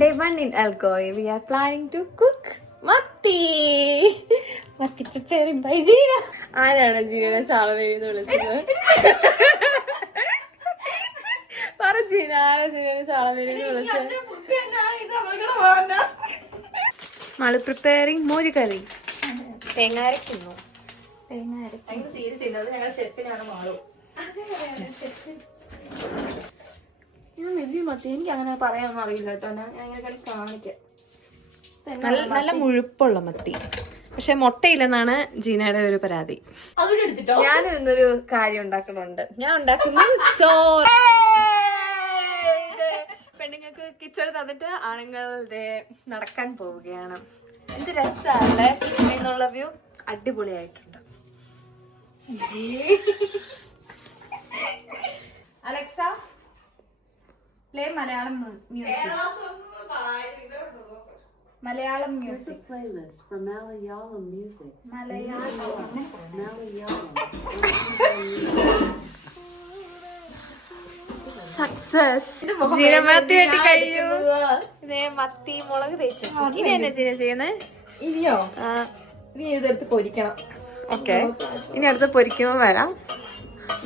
Day 1 in Alcoy, we are planning to cook Matti. Matti preparing by Jeena. ആരാണ് ജീനനെ ചാളവേരി എന്ന് വിളിച്ചത്? പറ ജീന, ആരാ ജീനനെ ചാളവേരി എന്ന് വിളിച്ചത്? മാള് പ്രിപ്പയറിങ് മോര് കറി. തേങ്ങ അരക്കുന്നു. ഞാൻ വലിയ മത്തി, എനിക്ക് അങ്ങനെ പറയാനൊന്നും അറിയില്ല കേട്ടോ. ഞാൻ ഇങ്ങനെ കളി കാണിക്കാം. നല്ല മുഴുപ്പുള്ള മത്തി, പക്ഷെ മുട്ടയില്ലെന്നാണ് ജീനയുടെ ഒരു പരാതി. ഞാൻ ഇന്നൊരു കാര്യം ഉണ്ടാക്കുന്നുണ്ട്. ഞാൻ ഉണ്ടാക്കുന്ന ചോറ്. പെണ്ണുങ്ങൾക്ക് കിച്ചൺ തന്നിട്ട് ആണുങ്ങളുടെ നടക്കാൻ പോവുകയാണ്. എന്ത് രസമല്ലേ എന്നുള്ള വ്യൂ. അടിപൊളിയായിട്ടുണ്ട്. Alexa, play Malayalam music. Malayalam music. Success. Jeena മത്തി വെട്ടി കഴിഞ്ഞു. മത്തി മുളക് തേച്ചു. ഇനി എന്നാ ജീന ചെയ്യുന്നത്? ഇനിയോ? ഇനി ഇതെടുത്ത് പൊരിക്കണം. ഓക്കെ, ഇനി അടുത്ത് പൊരിക്കുമ്പോ വരാം.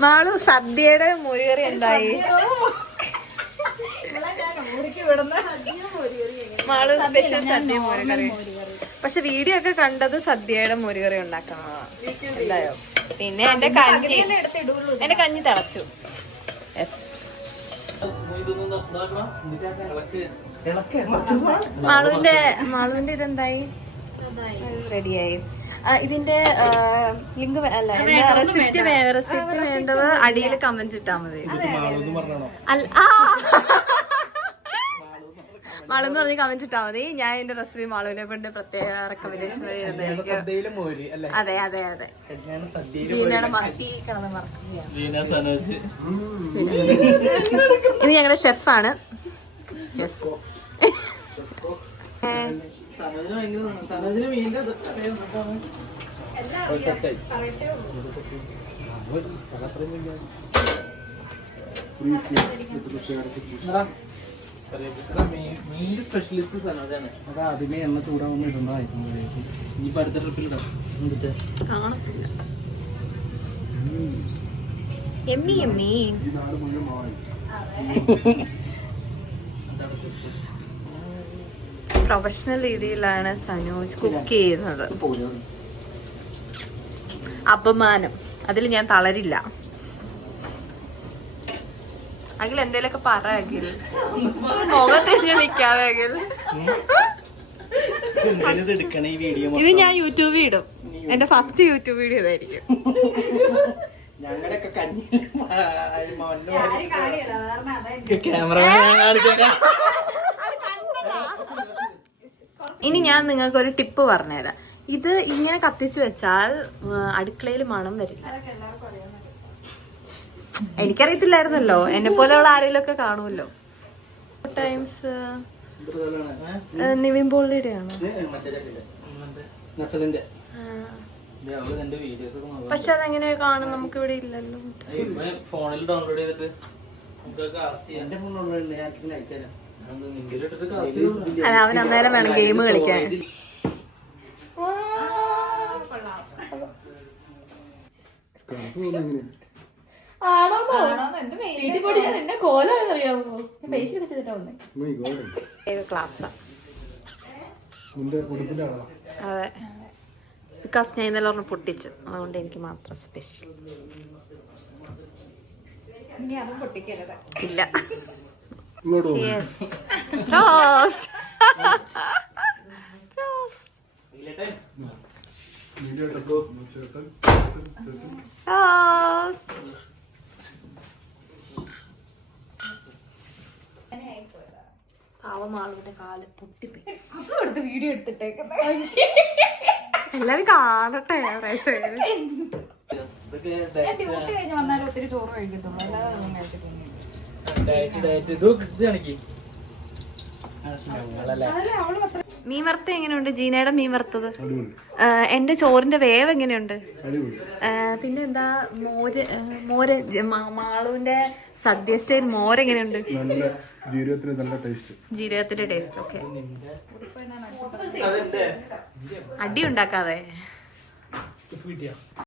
മാളു, സദ്യയുടെ മോരുകറി എന്തായി? മാളു സ്പെഷ്യൽ സദ്യ മോരുകറി. പക്ഷെ വീഡിയോ ഒക്കെ കണ്ടത് സദ്യയുടെ മോരുകറി ഉണ്ടാക്കണം എന്തായോ. പിന്നെ എന്റെ കഞ്ഞി തിളച്ചു. മാളുവിന്റെ ഇതെന്തായി? റെഡിയായി. ഇതിന്റെ ലിങ്ക് അല്ല, റെസിപ്പി വേണ്ടത് അടിയിൽ കമന്റ് ഇട്ടാ മതി. മാളെന്ന് പറഞ്ഞ് കമന്റ് ഇട്ടാ മതി. ഞാൻ എന്റെ റെസിപ്പി മാളുവിനെ കൊണ്ട് പ്രത്യേക റെക്കമെൻഡേഷൻ അതെ അതെ അതെ. ജീനയുടെ മത്തി കിടന്ന് മറക്കുകയാണ്. ഇത് ഞങ്ങളുടെ ഷെഫാണ്. യെസ്. സ്പെഷ്യലിസ്റ്റ് സനോജാണ്. അതാ അതിലെ എണ്ണ ചൂടാവുന്ന ഇടുന്നതായിരുന്നു. ഇനിയിപ്പോ അടുത്ത ട്രിപ്പിൽ ഇടാം. കാണത്തില്ല. എമ്മി എമ്മി. പ്രൊഫഷണൽ രീതിയിലാണ് സനോജ് കുക്ക് ചെയ്യുന്നത്. അപമാനം. അതിൽ ഞാൻ തളരില്ല. അഖിൽ എന്തേലൊക്കെ പറ. അഖിൽ മുഖത്തെറിഞ്ഞ് നിക്കാതെ. അഖിൽ, ഇത് ഞാൻ യൂട്യൂബിൽ ഇടും. എന്റെ ഫസ്റ്റ് യൂട്യൂബ് വീഡിയോ ഇതായിരിക്കും. ഇനി ഞാൻ നിങ്ങൾക്ക് ഒരു ടിപ്പ് പറഞ്ഞുതരാം. ഇത് ഇങ്ങനെ കത്തിച്ച് വെച്ചാൽ അടുക്കളയിൽ മണം വരില്ല. എനിക്കറിയത്തില്ലായിരുന്നല്ലോ. എന്നെ പോലെയുള്ള ആരെങ്കിലും ഒക്കെ കാണുമല്ലോ. ടൈംസ് നിവിൻ പോളിയുടെ ആണ്. പക്ഷെ അതെങ്ങനെ കാണും? നമുക്ക് ഇവിടെ ഇല്ലല്ലോ. ഫോണിൽ ഡൗൺലോഡ് ചെയ്തിട്ട് അല്ല, അവൻ അന്നേരം വേണം ഗെയിം കളിക്കാൻ. ക്ലാസ്സാ. അതെ, ബിക്കോസ് ഞാൻ ഇന്നലെ പറഞ്ഞ് പൊട്ടിച്ച്, അതുകൊണ്ട് എനിക്ക് മാത്രം സ്പെഷ്യൽ. ഇല്ല. പാവമാളുടെ കാല് പൊട്ടിപ്പോയി. അതെടുത്ത് വീഡിയോ എടുത്തിട്ടേക്ക് എല്ലാരും കാണട്ടെ. ഡ്യൂട്ടി കഴിഞ്ഞ് വന്നാലും ഒത്തിരി ചോറ് കഴിക്കത്തുള്ളൂ, അല്ലാതെ ഒന്നും കഴിക്കത്തില്ല. മീൻ വറുത്ത എങ്ങനെയുണ്ട്? ജീനയുടെ മീൻ വറുത്തത്. എന്റെ ചോറിന്റെ വേവ് എങ്ങനെയുണ്ട്? പിന്നെ എന്താ മോര് മാളുവിന്റെ സദ്യ സ്റ്റൈൽ മോരെങ്ങനെയുണ്ട്? ജീരകത്തിന് നല്ല ടേസ്റ്റ്. ജീരകത്തിന്റെ ടേസ്റ്റ്. ഓക്കെ, അടി ഉണ്ടാക്കാതെ